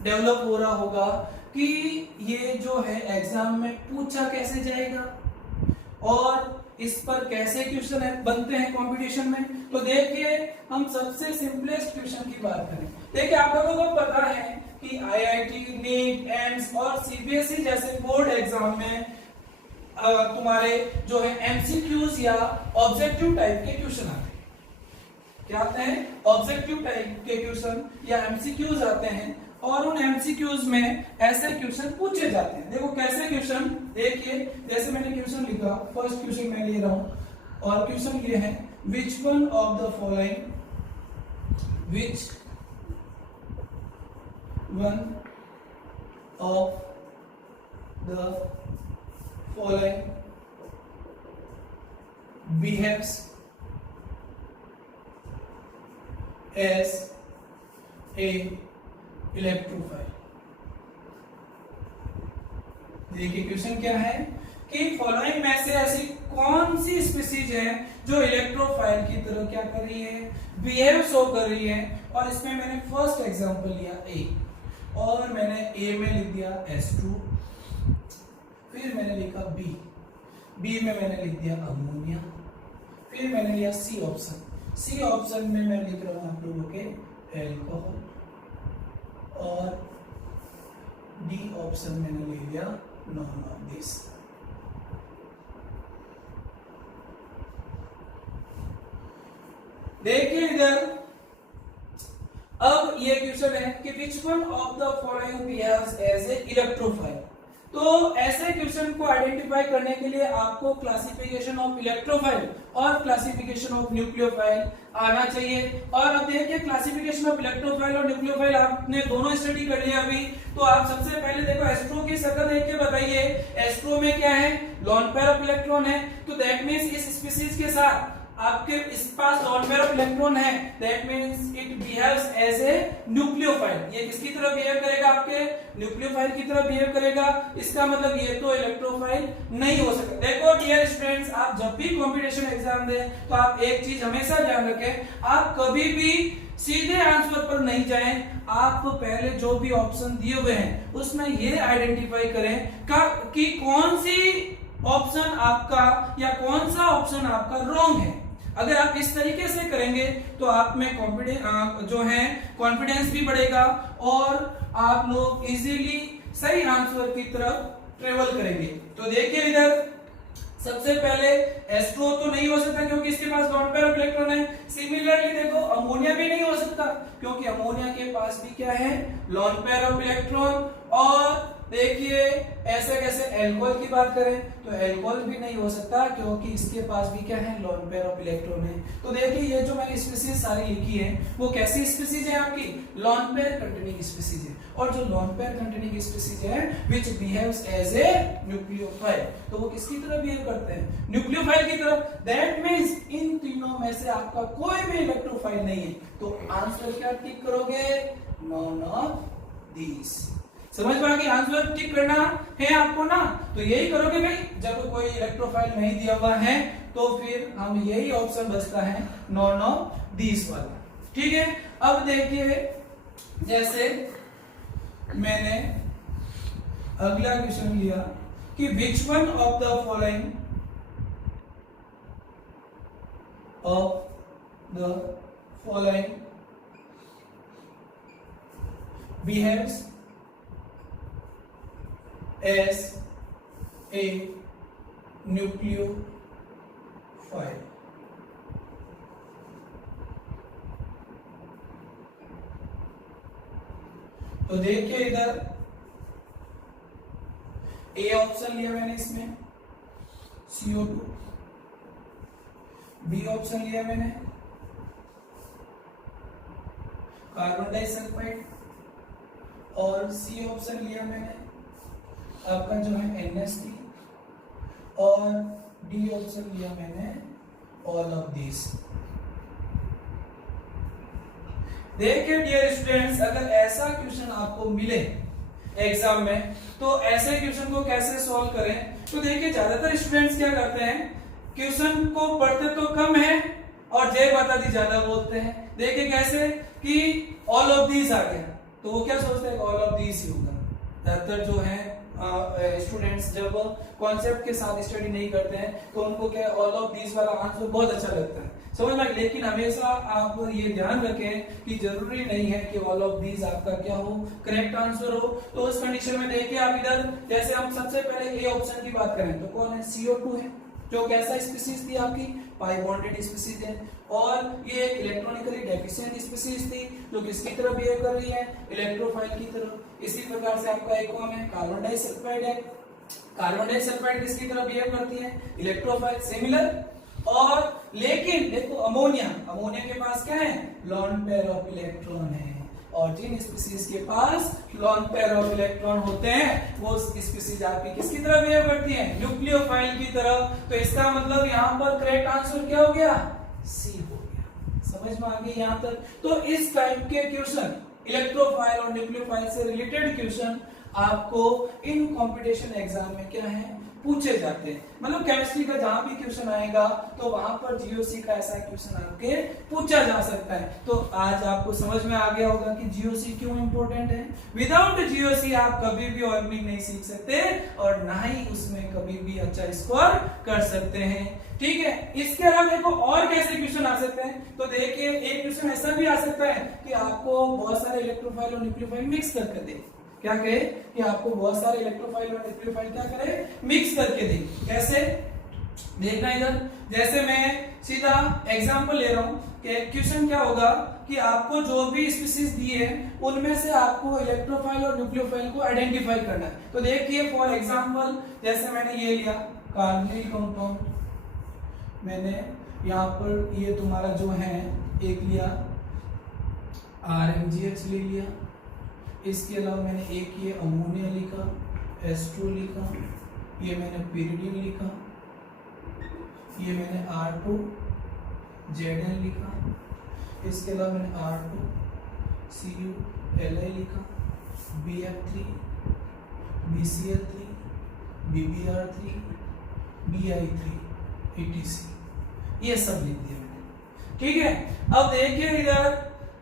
डेवलप हो रहा होगा कि ये जो है एग्जाम में पूछा कैसे जाएगा और इस पर कैसे क्वेश्चन बनते हैं कंपटीशन में। तो देखिए हम सबसे सिंपलेस्ट क्वेश्चन की बात करें। देखिए आप लोगों को पता है कि आईआईटी, नीट, एम्स और सीबीएसई जैसे बोर्ड एग्जाम में तुम्हारे जो है एमसीक्यूज या ऑब्जेक्टिव टाइप के क्वेश्चन आते हैं। क्या आते हैं, ऑब्जेक्टिव टाइप के क्वेश्चन या एमसीक्यूज आते हैं, और उन एमसीक्यूज में ऐसे क्वेश्चन पूछे जाते हैं। देखो कैसे क्वेश्चन, देखिए जैसे मैंने क्वेश्चन लिखा, फर्स्ट क्वेश्चन मैं ले रहा हूं, और क्वेश्चन ये है, विच one of the following, which one of the following behaves as a electrophile। देखिए क्वेश्चन क्या है कि फॉलोइंग में से ऐसी कौन सी स्पीसीज है जो इलेक्ट्रोफाइल की तरह क्या कर रही है, बिहेव शो कर रही है। और इसमें मैंने फर्स्ट एग्जांपल लिया A, और मैंने A में लिख दिया S2, फिर मैंने लिखा बी में मैंने लिख दिया अमोनिया, फिर मैंने लिया सी ऑप्शन में मैं लिख रहा हूं आप लोगों के एल्कोहल, और डी ऑप्शन मैंने ले लिया नॉन ऑफ दिस। देखिए इधर अब ये क्वेश्चन है कि which one of the following behaves as a electrophile. तो ऐसे क्वेश्चन को आइडेंटिफाई करने के लिए आपको क्लासिफिकेशन ऑफ इलेक्ट्रोफाइल और क्लासिफिकेशन ऑफ न्यूक्लियोफाइल आना चाहिए। और अब देखिए क्लासिफिकेशन ऑफ इलेक्ट्रोफाइल और न्यूक्लियोफाइल आपने दोनों स्टडी कर लिया अभी, तो आप सबसे पहले देखो एस्ट्रो की शक्ल देख के बताइए, एस्ट्रो में क्या है, लोन पेयर ऑफ इलेक्ट्रॉन है, तो दैट मींस इस स्पीशीज के साथ आपके इस पास लोन पेयर ऑफ इलेक्ट्रॉन है, that means it behaves as a nucleophile. ये किसकी तरह बिहेव करेगा, आपके न्यूक्लियोफाइल की तरह बिहेव करेगा। इसका मतलब ये तो इलेक्ट्रोफाइल नहीं हो सकता। देखो डियर स्टूडेंट्स, आप जब भी कंपटीशन एग्जाम दें तो आप एक चीज हमेशा ध्यान रखें, आप कभी भी सीधे आंसर पर नहीं जाएं, आप पहले जो भी ऑप्शन दिए हुए हैं उसमें ये आइडेंटिफाई करें कि कौन सी ऑप्शन आपका या कौन सा ऑप्शन आपका रॉन्ग है। अगर आप इस तरीके से करेंगे तो आप में कॉन्फिडेंस जो है कॉन्फिडेंस भी बढ़ेगा और आप लोग इजीली सही आंसर की तरफ ट्रेवल करेंगे। तो देखिए इधर सबसे पहले H2O तो नहीं हो सकता क्योंकि इसके पास लोन पेयर ऑफ इलेक्ट्रॉन है। सिमिलरली देखो अमोनिया भी नहीं हो सकता क्योंकि अमोनिया के पास भी क्या है, लोन पेयर ऑफ इलेक्ट्रॉन। और देखिए ऐसे कैसे एल्कोहल की बात करें तो एल्कोहल भी नहीं हो सकता क्योंकि इसके पास भी क्या है, लोन पेयर ऑफ इलेक्ट्रॉन है। तो देखिए ये जो मैंने स्पीशीज सारी लिखी है वो कैसी स्पीशीज है आपकी, लोन पेयर कंटेनिंग स्पीशीज है। और जो लोन पेयर कंटेनिंग स्पीशीज है which behaves as a nucleophile, तो वो किसकी तरह बिहेव करते हैं, न्यूक्लियोफाइल की तरह। दैट मींस इन तीनों में से आपका कोई भी इलेक्ट्रोफाइल नहीं है, तो आंसर क्या टिक करोगे, नॉन ऑफ दीस। समझ में आ गई, आंसर टिक करना है आपको ना, तो यही करोगे भाई। जब कोई इलेक्ट्रोफाइल नहीं दिया हुआ है तो फिर हम यही ऑप्शन बचता है, नॉन ऑफ दीस वाला। ठीक है, अब देखिए जैसे मैंने अगला क्वेश्चन लिया कि which one of the following behaves as a nucleophile। तो देखिए इधर ए ऑप्शन लिया मैंने इसमें CO2, बी ऑप्शन लिया मैंने कार्बन डाइसल्फाइड, और सी ऑप्शन लिया मैंने आपका जो है NH3, और डी ऑप्शन लिया मैंने ऑल ऑफ दिस। देखिए डियर स्टूडेंट्स, अगर ऐसा क्वेश्चन आपको मिले एग्जाम में तो ऐसे क्वेश्चन को कैसे सॉल्व करें। तो देखिए ज्यादातर स्टूडेंट्स क्या करते हैं, क्वेश्चन को पढ़ते तो कम है और जय बता दी ज्यादा बोलते हैं। देखिए कैसे कि ऑल ऑफ दीज आ गया तो वो क्या सोचते हैं, ऑल ऑफ दीज ही होगा। ज्यादातर जो है स्टूडेंट्स जब कॉन्सेप्ट के साथ स्टडी नहीं करते हैं तो उनको क्या ऑल ऑफ दीज वाला आंसर बहुत अच्छा लगता है, समझ में। लेकिन हमेशा आप ये ध्यान रखें कि जरूरी नहीं है कि ऑल ऑफ दीज आपका क्या हो, करेक्ट आंसर हो। तो उस कंडीशन में देखिए आप इधर, जैसे हम सबसे पहले ए ऑप्शन की बात करें तो कौन है, CO2 है, जो कैसा स्पीशीज थी आपकी, पाई बॉन्डेड स्पीशीज है। और ये एक इलेक्ट्रॉनिकली डेफिशिएंट स्पीशीज थी जो किसकी तरह बिहेव कर रही है, इलेक्ट्रोफाइल की तरह। इसी प्रकार से आपका एक कौन है, कार्बन डाइसल्फाइड है। कार्बन डाइसल्फाइड किसकी तरह बिहेव करती है, इलेक्ट्रोफाइल, सिमिलर। और लेकिन देखो अमोनिया, अमोनिया के पास क्या है, लोन पेयर ऑफ इलेक्ट्रॉन है। और जिन स्पीशीज के पास लोन पेयर ऑफ इलेक्ट्रॉन होते हैं वो स्पीशीज आपकी किसकी तरह बिहेव करती है, न्यूक्लियोफाइल की तरह। तो इसका मतलब यहाँ पर करेक्ट आंसर क्या हो गया, सी हो गया। समझ में आ गई यहाँ तक। तो इस टाइप के क्वेश्चन, इलेक्ट्रोफाइल और न्यूक्लियोफाइल से रिलेटेड क्वेश्चन आपको इन कंपटीशन एग्जाम में क्या है, पूछे जाते हैं। मतलब केमिस्ट्री का जहां भी क्वेश्चन आएगा तो वहां पर जीओसी का ऐसा क्वेश्चन आपके पूछा जा सकता है। तो आज आपको समझ में आ गया होगा कि जीओसी क्यों इंपॉर्टेंट है। विदाउट जीओसी आप कभी भी ऑर्गेनिक नहीं सीख सकते और ना ही उसमें कभी भी अच्छा स्कोर कर सकते हैं। ठीक है, इसके अलावा देखो और कैसे क्वेश्चन आ सकते हैं। तो देखिए एक क्वेश्चन ऐसा भी आ सकता है कि आपको बहुत सारे इलेक्ट्रोफाइल और न्यूक्लियोफाइल मिक्स करके दे, क्या कहे कि आपको बहुत सारे इलेक्ट्रोफाइल और न्यूक्लियोफाइल क्या करे, मिक्स करके दे। कैसे देखना इधर, जैसे मैं सीधा एग्जांपल ले रहा हूं कि क्वेश्चन क्या होगा कि आपको जो भी स्पीशीज दी है उनमें से आपको इलेक्ट्रोफाइल और न्यूक्लियोफाइल को आइडेंटिफाई करना है। तो देखिए फॉर एग्जांपल जैसे मैंने ये लिया कार्बोनिल कंपाउंड, मैंने यहाँ पर ये तुम्हारा जो है एक लिया RMGH ले लिया। इसके अलावा मैंने एक ये अमोनिया लिखा, H2 लिखा, ये मैंने pyridine लिखा, ये मैंने R2ZN लिखा, इसके अलावा मैंने R2CuLi लिखा, BF3, BCl3, BBr3, Bi3 etc, ये सब लिख दिया मैंने। ठीक है, अब देखिए इधर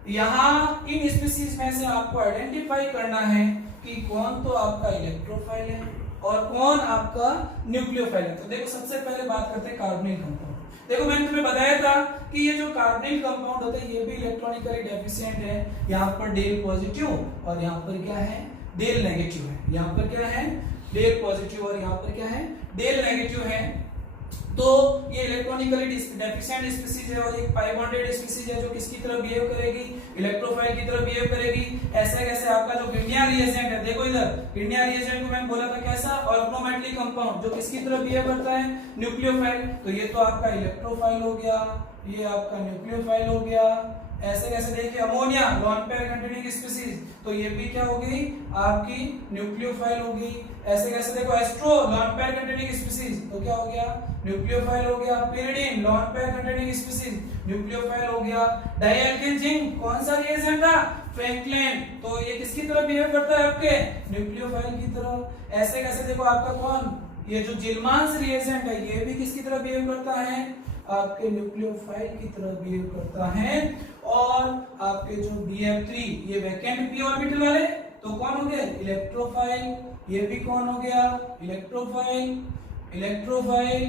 यहाँ इन स्पीशीज में से आपको आइडेंटिफाई करना है कि कौन तो आपका इलेक्ट्रोफाइल है और कौन आपका न्यूक्लियोफाइल है। तो देखो सबसे पहले बात करते हैं कार्बोनिल कंपाउंड। देखो मैंने तुम्हें बताया था कि ये जो कार्बोनिल कंपाउंड होता है ये भी इलेक्ट्रॉनिकली डेफिशिएंट है। यहाँ पर डेल पॉजिटिव और यहाँ पर क्या है, डेल नेगेटिव है। यहाँ पर क्या है, डेल पॉजिटिव और यहाँ पर क्या है, डेल नेगेटिव है। तो ये इलेक्ट्रॉनिकली डेफिशिएंट स्पीसीज है और एक पाई बॉन्डेड स्पीसीज है जो किसकी तरह बिहेव करेगी, इलेक्ट्रोफाइल की तरह बिहेव करेगी। ऐसे कैसे आपका जो गिरनियर रिएजेंट है, देखो इधर गिरनियर रिएजेंट को मैंने बोला था कैसा, ऑर्गेनोमेटली कंपाउंड जो किसकी तरह बिहेव करता है, न्यूक्लियोफाइल। तो ये तो आपका इलेक्ट्रोफाइल हो गया, ये आपका न्यूक्लियोफाइल हो गया। ऐसे कैसे देखिए ammonia loan pair containing species, तो ये भी क्या होगी आपकी न्यूक्लियोफाइल होगी। ऐसे कैसे देखो astro loan pair containing species, तो क्या हो गया न्यूक्लियोफाइल हो गया। pyridine loan pair containing species, nucleophile हो गया। डाइएल्किल जिंक कौन सा रिएजेंट था, फ्रैंकलिन, तो ये किसकी तरह बिहेव करता है आपके, न्यूक्लियोफाइल की तरह। ऐसे कैसे देखो आपका कौन, ये जो जिल्मांस रिएजेंट है ये भी किसकी तरह बिहेव करता है, आपके न्यूक्लियोफाइल की तरह बिहेव करता है। और आपके जो BF3 ये वैकेंट p ऑर्बिटल वाले तो कौन हो गए, इलेक्ट्रोफाइल। ये भी कौन हो गया, इलेक्ट्रोफाइल, इलेक्ट्रोफाइल,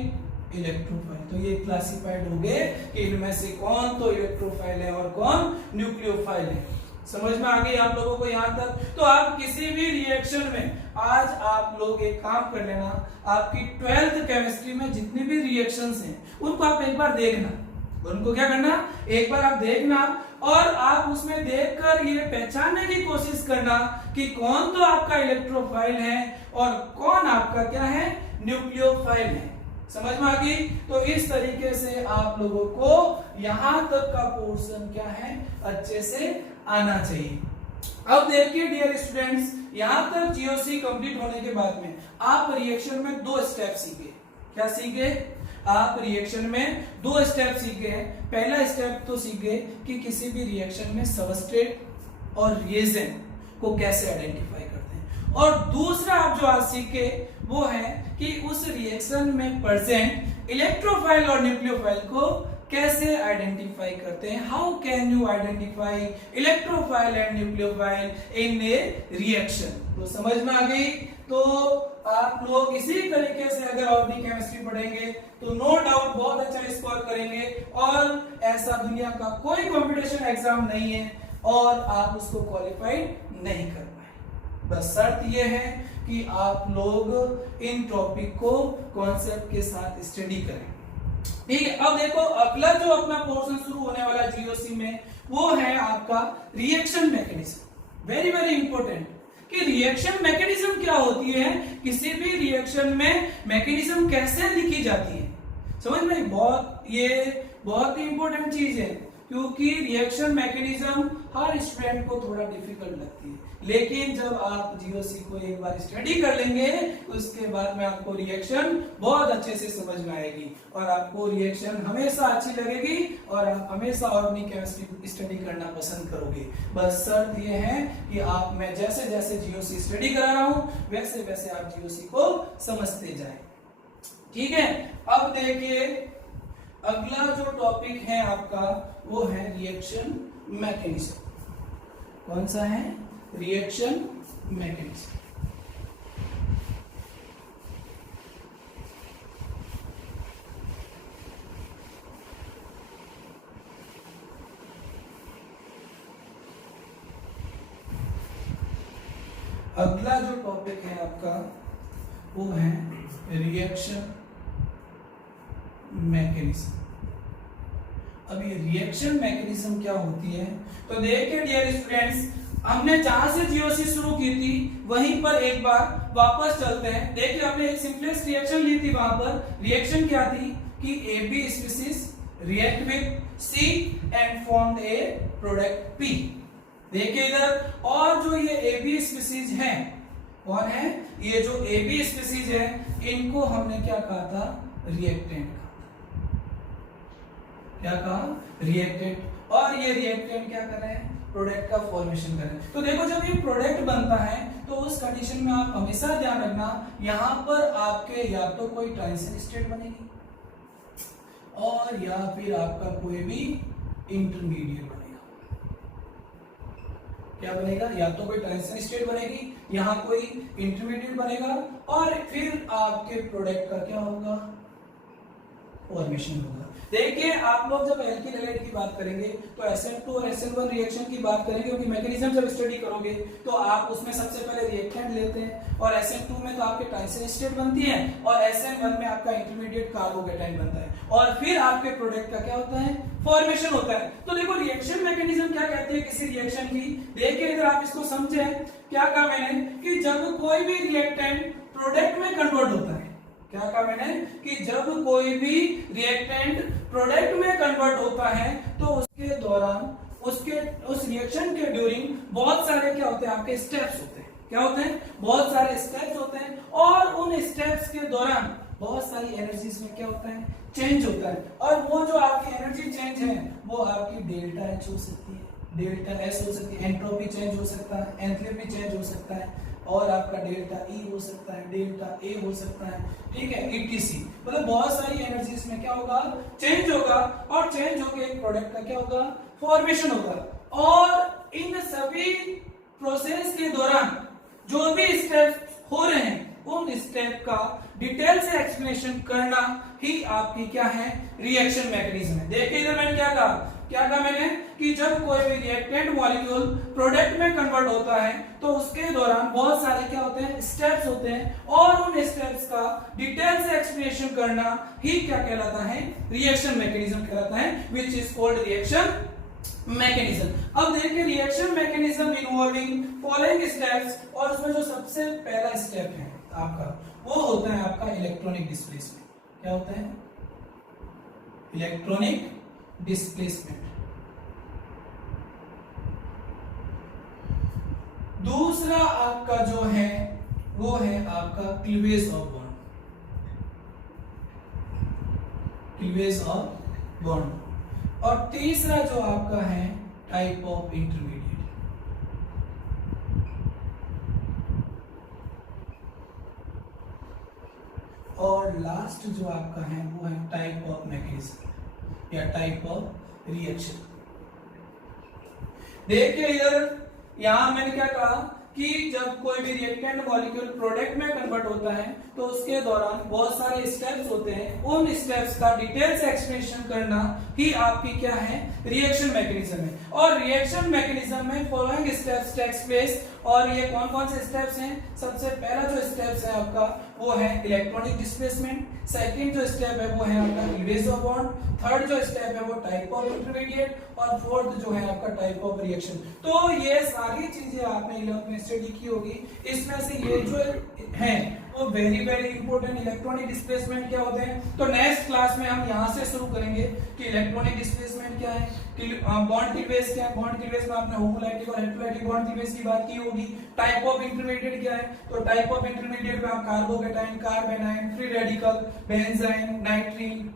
इलेक्ट्रोफाइल। तो ये क्लासिफाइड हो गए कि इनमें से कौन तो इलेक्ट्रोफाइल है और कौन न्यूक्लियोफाइल है। समझ में आ गई आप लोगों को यहां तक। तो आप किसी भी रिएक्शन में, आज आप लोग एक काम कर लेना, आपकी 12th केमिस्ट्री में जितनी भी रिएक्शंस हैं उनको आप एक बार देखना, उनको क्या करना, एक बार आप देखना और आप उसमें देखकर ये पहचानने की कोशिश करना कि कौन तो आपका इलेक्ट्रोफाइल है और कौन आपका क्या है, न्यूक्लियोफाइल है। समझ में आ गई। तो इस तरीके से आप लोगों को यहां तक का पोर्शन क्या है, अच्छे से आना चाहिए। अब देखिए डियर स्टूडेंट्स, यहां तक जीओसी कंप्लीट होने के बाद में आप रिएक्शन में 2 स्टेप सीखे। क्या सीखे, आप रिएक्शन में 2 स्टेप सीखे। पहला स्टेप तो सीखे कि किसी भी रिएक्शन में सबस्ट्रेट और रिएजेंट को कैसे आइडेंटिफाई करते हैं, और दूसरा आप जो आज सीखे वो है कि उस रिएक्शन में प्रेजेंट इलेक्ट्रोफाइल और न्यूक्लियोफाइल को कैसे आइडेंटिफाई करते हैं। How can you identify electrophile and nucleophile in A reaction. तो समझ में आ गई। तो आप लोग इसी तरीके से अगर ऑर्गेनिक केमिस्ट्री पढ़ेंगे तो नो डाउट बहुत अच्छा स्कोर करेंगे, और ऐसा दुनिया का कोई कंपटीशन एग्जाम नहीं है और आप उसको क्वालिफाइड नहीं कर पाए। बस शर्त यह है कि आप लोग इन टॉपिक को कॉन्सेप्ट के साथ स्टडी करें। ठीक है, अब देखो अगला जो अपना पोर्शन शुरू होने वाला जीओसी में वो है आपका reaction mechanism. Very very important कि रिएक्शन मैकेनिज्म क्या होती है, किसी भी रिएक्शन में मैकेनिज्म कैसे लिखी जाती है। समझ में, बहुत ही इंपॉर्टेंट चीज है, क्योंकि रिएक्शन मैकेनिज्म हर स्टूडेंट को थोड़ा डिफिकल्ट लगती है, लेकिन जब आप जीओसी को एक बार स्टडी कर लेंगे उसके बाद में आपको रिएक्शन बहुत अच्छे से समझ में आएगी और आपको रिएक्शन हमेशा अच्छी लगेगी और आप हमेशा ऑर्गेनिक केमिस्ट्री स्टडी करना पसंद करोगे। बस शर्त ये है कि आप, मैं जैसे जैसे जीओसी स्टडी करा रहा हूं वैसे वैसे आप जीओसी को समझते जाए। ठीक है, अब देखिए अगला जो टॉपिक है आपका वो है रिएक्शन मैकेनिज्म। कौन सा है, रिएक्शन मैकेनिज्म। अगला जो टॉपिक है आपका वो है रिएक्शन मैकेनिज्म। अब ये रिएक्शन मैकेनिज्म क्या होती है, तो देखिए डियर स्टूडेंट्स, हमने जहां से जीओसी शुरू की थी वहीं पर एक बार वापस चलते हैं। देखिए हमने एक सिंपलेस्ट रिएक्शन ली थी, वहां पर रिएक्शन क्या थी कि AB species react with C and form A product P। देखिए इधर, और जो ये AB स्पीसीज हैं कौन है, ये जो AB स्पीसीज है इनको हमने क्या कहा था, रिएक्टेंट। क्या कहा, रिएक्टेंट। और ये रिएक्टेंट क्या कर रहे हैं, प्रोडक्ट का फॉर्मेशन कर रहे हैं। तो देखो जब ये प्रोडक्ट बनता है तो उस कंडीशन में आप हमेशा ध्यान रखना, यहां पर आपके या तो कोई ट्रांजिशन स्टेट बनेगी और या फिर आपका कोई भी इंटरमीडिएट बनेगा। क्या बनेगा, या तो कोई ट्रांजिशन स्टेट बनेगी, यहां कोई इंटरमीडिएट बनेगा और फिर आपके प्रोडक्ट का क्या होगा, फॉर्मेशन होगा। देखिए आप लोग जब एल्किल हैलाइड की बात करेंगे तो SN2 और SN1 रिएक्शन की बात करेंगे, क्योंकि मैकेनिज्म जब स्टडी करोगे तो आप उसमें सबसे पहले रिएक्टेंट लेते हैं, और SN2 में तो आपके ट्रांजिशन स्टेट बनती है, और SN1 में आपका इंटरमीडिएट कार्बोकेटाइन बनता है, और फिर आपके प्रोडक्ट का क्या होता है, फॉर्मेशन होता है। तो देखो रिएक्शन मैकेनिज्म क्या कहते हैं किसी रिएक्शन की, देखिए इधर आप इसको समझे, क्या कहा मैंने कि जब कोई भी रिएक्टेंट प्रोडक्ट में कन्वर्ट होता है, क्या कहा मैंने कि जब कोई भी रिएक्टेंट प्रोडक्ट में कन्वर्ट होता है तो उसके दौरान उस रिएक्शन के ड्यूरिंग बहुत सारे क्या होते हैं, आपके स्टेप्स होते हैं, क्या होते हैं, बहुत सारे स्टेप्स होते हैं, और उन स्टेप्स के दौरान बहुत सारी एनर्जीज में क्या होता है, चेंज होता है, और वो जो आपकी एनर्जी चेंज है वो आपकी डेल्टा एच हो सकती है, डेल्टा एस हो सकती है, एंट्रोपी चेंज हो सकता है, एंथैल्पी चेंज हो सकता है, और आपका डेल्टा ई हो सकता है, डेल्टा ए हो सकता है, ठीक है, ईटीसी। मतलब बहुत सारी एनर्जीज में क्या होगा, चेंज होगा, और चेंज होकर एक प्रोडक्ट का क्या होगा, फॉर्मेशन होगा। और इन सभी प्रोसेस के दौरान जो भी स्टेप्स हो रहे हैं उन स्टेप का डिटेल से एक्सप्लेनेशन करना ही आपकी क्या है, रिएक्शन मैकेनिज्म है। देखिए इधर मैंने क्या कहा मैंने कि जब कोई भी रिएक्टेंट मॉलिक्यूल प्रोडक्ट में कन्वर्ट होता है तो उसके दौरान बहुत सारे क्या होते हैं, स्टेप्स होते हैं, और उन स्टेप्स का डिटेल से एक्सप्लेनेशन करना ही क्या कहलाता है, रिएक्शन मैकेनिज्म कहलाता है, विच इज कॉल्ड रिएक्शन मैकेनिज्म। अब देखिए reaction mechanism involving following steps, और उसमें जो सबसे पहला स्टेप है आपका वो होता है आपका इलेक्ट्रॉनिक डिस्प्लेसमेंट। क्या होता है, इलेक्ट्रॉनिक डिस्प्लेसमेंट। दूसरा आपका जो है वो है आपका cleavage of bond, cleavage of bond. और तीसरा जो आपका है टाइप ऑफ इंटरमीडिएट। और लास्ट जो आपका है वो है टाइप ऑफ मैकेनिज्म या टाइप ऑफ रिएक्शन। देखिए इधर यहां मैंने क्या कहा कि जब कोई भी रिएक्टेंट मॉलिक्यूल प्रोडक्ट में कन्वर्ट होता है तो उसके दौरान बहुत सारे स्टेप्स होते हैं, उन स्टेप्स का डिटेल से एक्सप्लेनेशन करना ही आपकी क्या है, रिएक्शन मैकेनिज्म है। और रिएक्शन मैकेनिज्म में फॉलोइंग स्टेप्स टेक्स प्लेस, और ये कौन कौन से स्टेप्स हैं, सबसे पहला जो स्टेप्स है आपका वो है इलेक्ट्रॉनिक डिस्प्लेसमेंट, सेकंड जो स्टेप है वो है आपका क्लीवेज ऑफ बॉन्ड, थर्ड जो स्टेप है वो टाइप ऑफ इंटरमीडिएट, और फोर्थ जो है आपका टाइप ऑफ रिएक्शन। तो ये सारी चीजें आपने 11th में स्टडी की होगी, इसमें से ये जो है वो very very important. Electronic displacement क्या होते हैं, तो नेक्स्ट क्लास में हम यहां से शुरू करेंगे कि इलेक्ट्रॉनिक डिस्प्लेसमेंट क्या है, बॉन्ड क्लीवेज क्या है, बॉन्ड क्लीवेज में आपने होमोलाइटिक और हेटेरोलाइटिक बॉन्ड क्लीवेज की बात की होगी। टाइप ऑफ इंटरमीडिएट क्या है, तो टाइप ऑफ इंटरमीडिएट में आप carbocation, carbanion, free radical, benzyne, nitrene,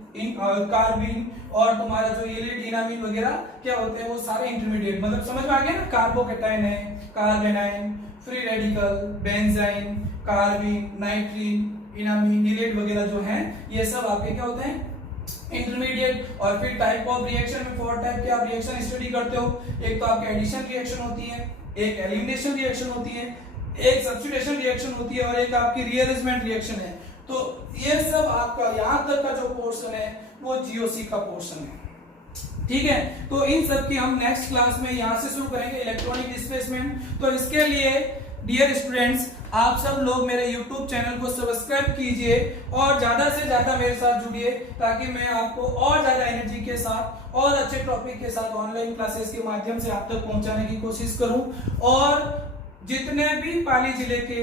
carbene, और तुम्हारा जो एलिड, इनामिन वगैरह क्या होते हैं वो सारे इंटरमीडिएट, मतलब समझ में आ गया ना, कार्बोकेटाइन है, कार्बेनाइन, फ्री रेडिकल, बेंजाइन, कार्बिन, नाइट्रीन, इनामिन, एलिड वगैरह जो है ये सब आपके क्या होते हैं, इंटरमीडिएट। और फिर टाइप ऑफ रिएक्शन में 4 टाइप के आप रिएक्शन स्टडी करते हो, एक तो आपके एडिशन रिएक्शन होती है, एक एलिमिनेशन रिएक्शन होती है, एक सब्स्टिट्यूशन रिएक्शन होती है, और एक आपकी रीअरेंजमेंट रिएक्शन है। तो ये सब आपका यहां तक का जो पोर्शन है वो जीओसी का पोर्शन है, ठीक है। तो इन सब की हम नेक्स्ट क्लास में यहां से शुरू करेंगे, इलेक्ट्रॉनिक डिस्प्लेसमेंट। तो इसके लिए डियर स्टूडेंट्स आप सब लोग मेरे YouTube चैनल को सब्सक्राइब कीजिए और ज्यादा से ज्यादा मेरे साथ जुड़िए, ताकि मैं आपको और ज्यादा एनर्जी के साथ और अच्छे टॉपिक के साथ ऑनलाइन क्लासेस के माध्यम से आप तक पहुंचाने की कोशिश करूं। और जितने भी पाली जिले के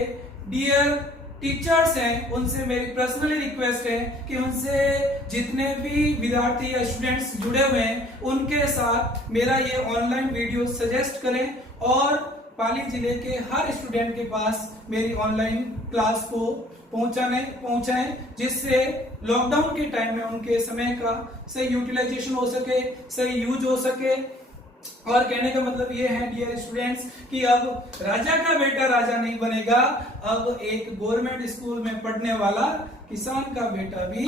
डियर टीचर्स हैं उनसे मेरी पर्सनली रिक्वेस्ट है कि उनसे जितने भी विद्यार्थी या स्टूडेंट्स जुड़े हुए हैं उनके साथ मेरा ये ऑनलाइन वीडियो सजेस्ट करें, और पाली जिले के हर स्टूडेंट के पास मेरी ऑनलाइन क्लास को पहुंचाएं, जिससे लॉकडाउन के टाइम में उनके समय का सही यूटिलाइजेशन हो सके, सही यूज हो सके। और कहने का मतलब ये है डियर स्टूडेंट्स कि अब राजा का बेटा राजा नहीं बनेगा, अब एक गवर्नमेंट स्कूल में पढ़ने वाला किसान का बेटा भी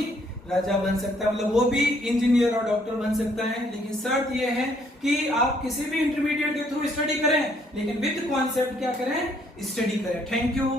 राजा बन सकता है, मतलब वो भी इंजीनियर और डॉक्टर बन सकता है। लेकिन शर्त ये है कि आप किसी भी इंटरमीडिएट के थ्रू स्टडी करें, लेकिन विद कॉन्सेप्ट क्या करें, स्टडी करें। Thank you.